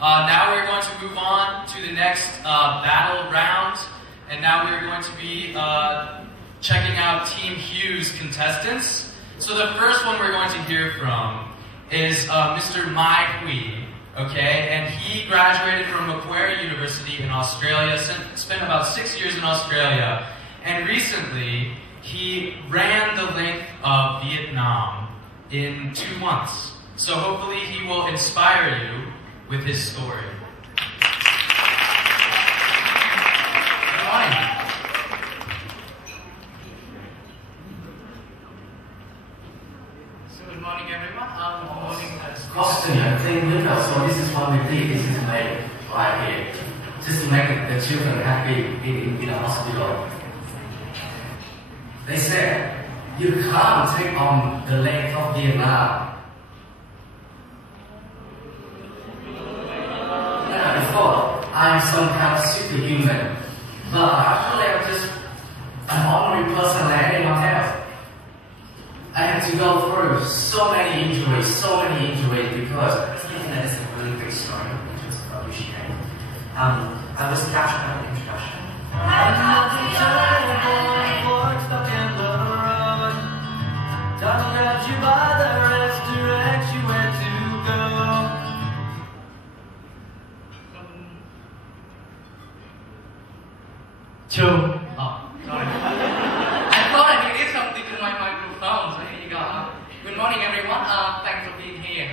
Now we're going to move on to the next battle round, and now we're going to be checking out Team Hieu's contestants. So the first one we're going to hear from is Mr. Mai Huy, okay? And he graduated from Macquarie University in Australia, spent about 6 years in Australia, and recently he ran the length of Vietnam in 2 months. So hopefully he will inspire you with his story. Good morning. So good morning everyone. Good morning. Question, I think, so this is what we did. This is made right here. Just to make the children happy in the hospital. They said, you can't take on the length of Vietnam. I thought I'm some kind of superhuman, but actually I'm just an ordinary person like anyone else. I had to go through so many injuries because that is a really big story, which is appreciated. I was captured by the introduction. Don't grab you by the wrist, direct you where to go. Joe. Oh, sorry. I thought I needed something to my microphone, so here you go. Good morning, everyone. Thanks for being here.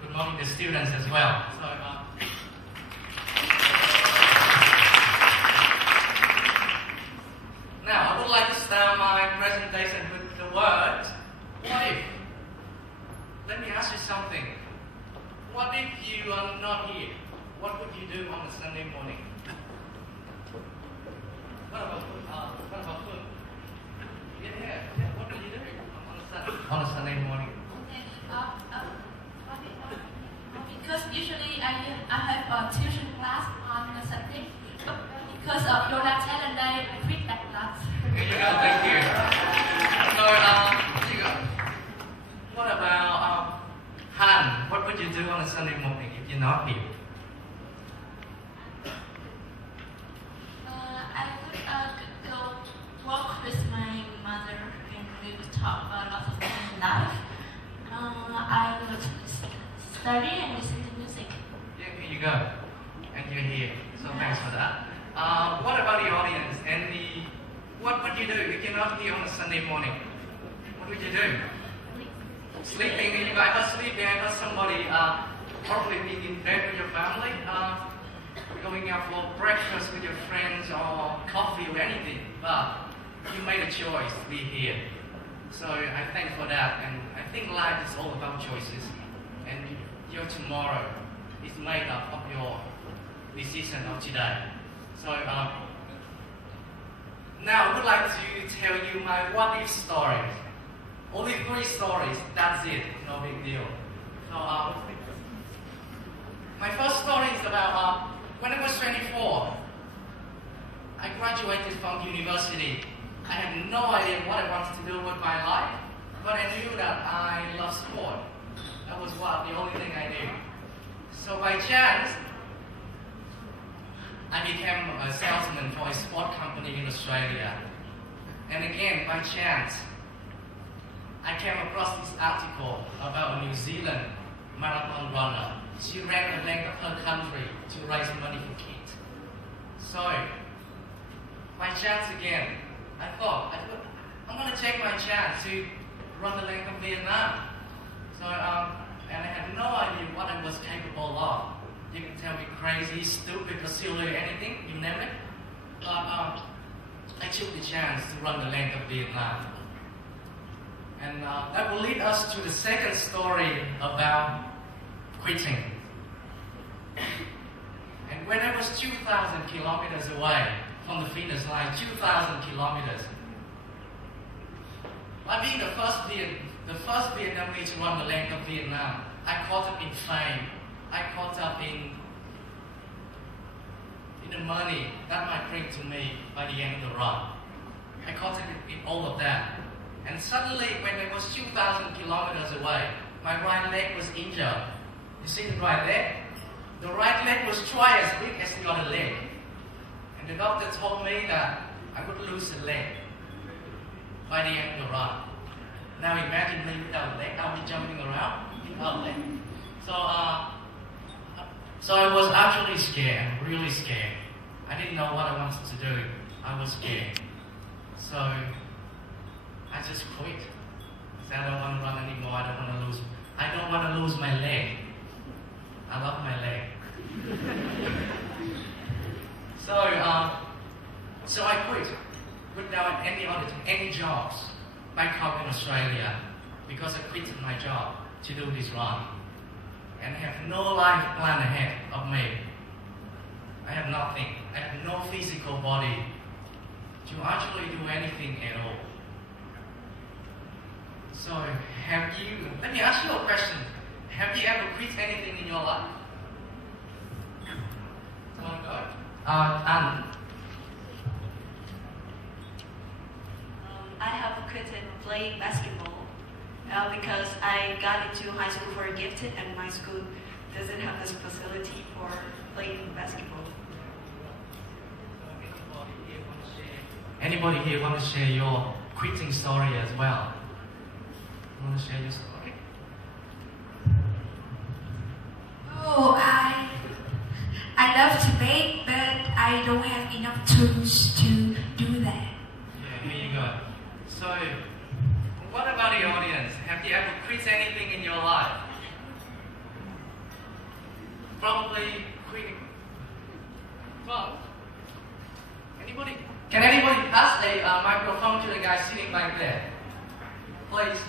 Good morning to students as well. So, now, I would like to start my presentation with the words, what if? Let me ask you something. What if you are not here? What would you do on a Sunday morning? What about food? Yeah. What would you do on a Sunday morning? Because usually I have a tuition class on a Sunday. Because of Yola Talent, I quit that class. Here you go, thank you. So, here you go. What about Han? What would you do on a Sunday morning if you're not here? Walk with my mother and we would talk about lots of things in life. I would study and listen to music. Yeah, here you go. And you're here. So thanks for that. What about the audience? What would you do if you're not here on a Sunday morning? What would you do? Sleeping. You guys are sleeping. I got somebody probably being in bed with your family. Going out for breakfast with your friends or coffee or anything. But you made a choice to be here. So I thank for that, and I think life is all about choices. And your tomorrow is made up of your decision of today. So now I would like to tell you my what if stories. Only 3 stories, that's it, no big deal. So my first story is about when I was 24. I graduated from university. I had no idea what I wanted to do with my life, but I knew that I love sport. That was the only thing I knew. So by chance, I became a salesman for a sport company in Australia. And again, by chance, I came across this article about a New Zealand marathon runner. She ran the length of her country to raise money for kids. So, by chance again, I thought, I'm going to take my chance to run the length of Vietnam. So, and I had no idea what I was capable of. You can tell me crazy, stupid, or silly, anything, you name it. But I took the chance to run the length of Vietnam. And that will lead us to the second story about quitting. And when I was 2,000 kilometers away from the finish line, 2,000 kilometers, by being the first Vietnamese to run the length of Vietnam, I caught up in fame. I caught up in the money that might bring to me by the end of the run. I caught up in all of that. And suddenly, when I was 2,000 kilometers away, my right leg was injured. You see the right leg? The right leg was twice as big as the other leg. And the doctor told me that I would lose a leg by the end of the run. Now imagine me without a leg, I'll be jumping around without a leg. So I was actually scared, really scared. I didn't know what I wanted to do. I was scared. So I just quit. I said I don't want to run anymore. I don't want to lose my leg. I love my leg. So I quit without any jobs back home in Australia because I quit my job to do this run. And I have no life plan ahead of me. I have nothing. I have no physical body to actually do anything at all. So let me ask you a question. Have you ever quit anything in your life? Someone go? Anne. I have quitted playing basketball because I got into high school for gifted and my school doesn't have this facility for playing basketball. Anybody here want to share your quitting story as well? You want to share your story? Oh, I love to bake, but I don't have enough tools to do that. Yeah, here you go. So, what about the audience? Have you ever quit anything in your life? Probably quitting. Well, anybody? Can anybody pass a microphone to the guy sitting back there? Please.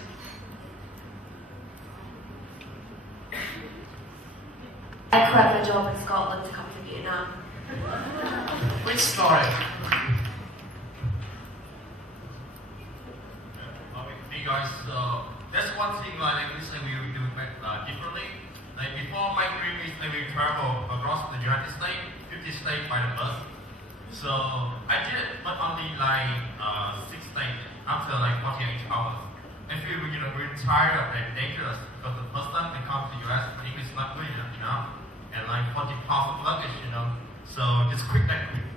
I quit my job in Scotland to come to Vietnam. Which story? Hey guys, that's one thing like this we will do differently. Like before, my dream is I will travel across the United States, 50 states by the bus. So I did it, but only like 6 states after like 48 hours. I feel really tired of that dangerous because the first time I come to the US, English is not good enough, and like 40 pounds of luggage, So just quit that quick.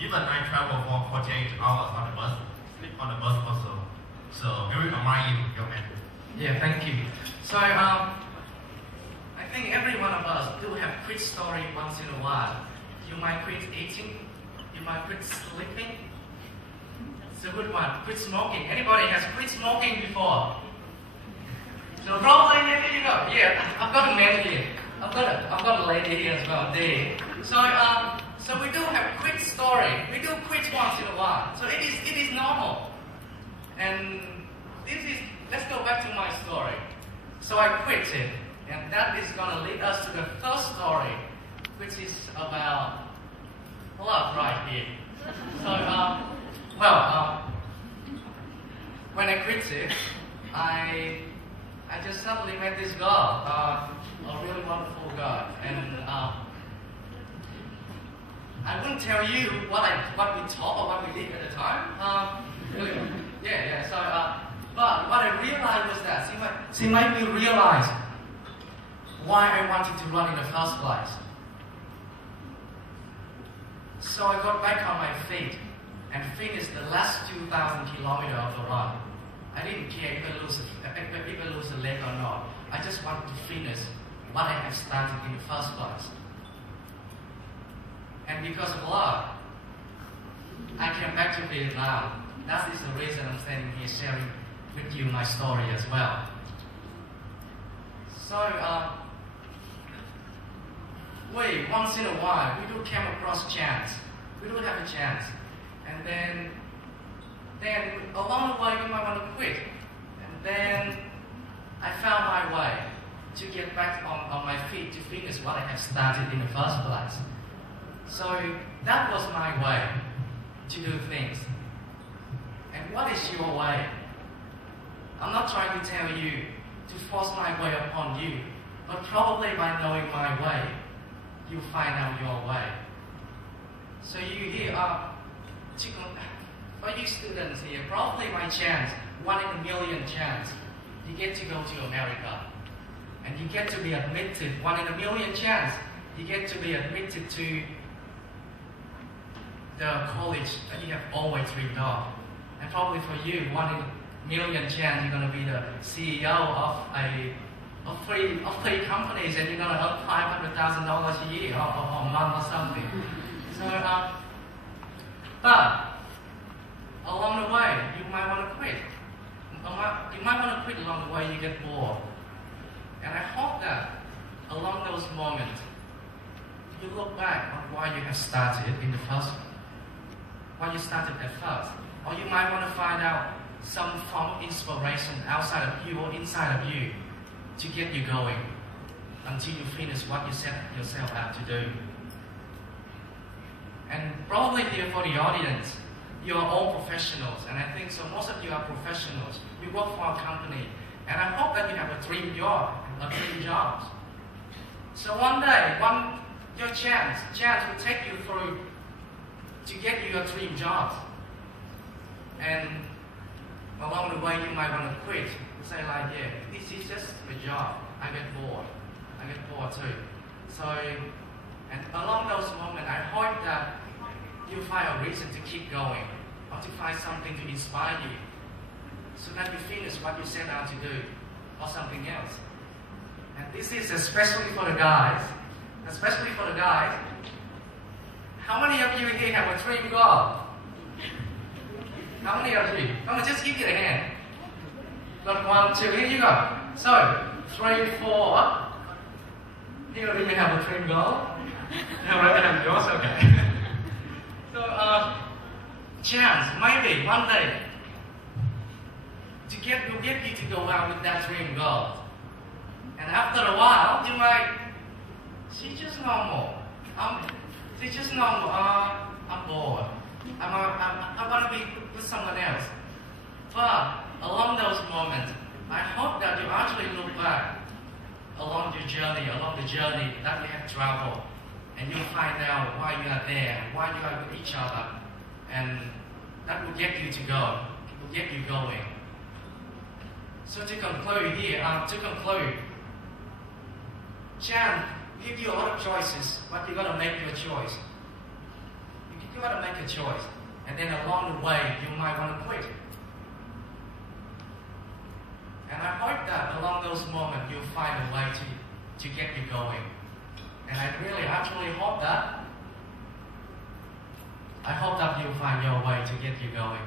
Even I travel for 48 hours on the bus, sleep on the bus also. So I will admire you, young man. Yeah, thank you. So I think every one of us do have quit story once in a while. You might quit eating, you might quit sleeping. It's a good one. Quit smoking. Anybody has quit smoking before? So probably there you go. Yeah, I've got a man here. I've got a lady here as well. There. So we do have quit story. We do quit once in a while. So it is normal. And let's go back to my story. So I quit it, and that is going to lead us to the first story, which is about love right here. So, when I quit it, I just suddenly met this girl, a really wonderful girl, and I wouldn't tell you what we talked or what we did at the time. Yeah. So, but what I realized was that she made me realize why I wanted to run in the first place. So I got back on my feet and finished the last 2,000 kilometers of the run. I didn't care if I lose a leg or not. I just wanted to finish what I had started in the first place. And because of love, I came back to Vietnam. That is the reason I'm standing here sharing with you my story as well. So, once in a while, we do come across chance. We do have a chance. And then along the way, we might want to quit. And then I found my way to get back on my feet to finish what I had started in the first place. So that was my way to do things. And what is your way? I'm not trying to tell you to force my way upon you, but probably by knowing my way, you find out your way. So you here are, for you students here, probably my chance, 1 in a million chance, you get to go to America. And you get to be admitted, 1 in a million chance, you get to be admitted to the college that you have always dreamed of. And probably for you, 1 in a million chance you're going to be the CEO of three companies, and you're going to earn $500,000 a year or a month or something. So, but along the way, you might want to quit. You might want to quit along the way. You get bored, and I hope that along those moments, you look back on why you have started in the first, why you started at first, or you might want to find out some form of inspiration outside of you or inside of you to get you going until you finish what you set yourself out to do. And probably here for the audience, you are all professionals, and I think so most of you are professionals. You work for a company, and I hope that you have a dream job, a dream job. So one day, your chance will take you through to get you your dream job. And along the way, you might want to quit. Say like, yeah, this is just a job. I get bored too. So, and along those moments, I hope that you find a reason to keep going, or to find something to inspire you, so that you finish what you set out to do, or something else. And this is especially for the guys. How many of you here have a dream goal? How many of you? Come on, just give me a hand. Got 1, 2, here you go. So, 3, 4. Here we have a dream goal. You already have yours, okay. So, chance, maybe one day, will get you to go out with that dream goal. And after a while, you might, she's just normal. I'm bored. I want to be with someone else. But along those moments, I hope that you actually look back along the journey that you have traveled, and you'll find out why you are there, why you are with each other, and that will get you to go, will get you going. So to conclude, Jan give you a lot of choices, but you got to make your choice. You got to make a choice, and then along the way, you might want to quit. And I hope that along those moments, you'll find a way to get you going. And I really actually hope that you'll find your way to get you going.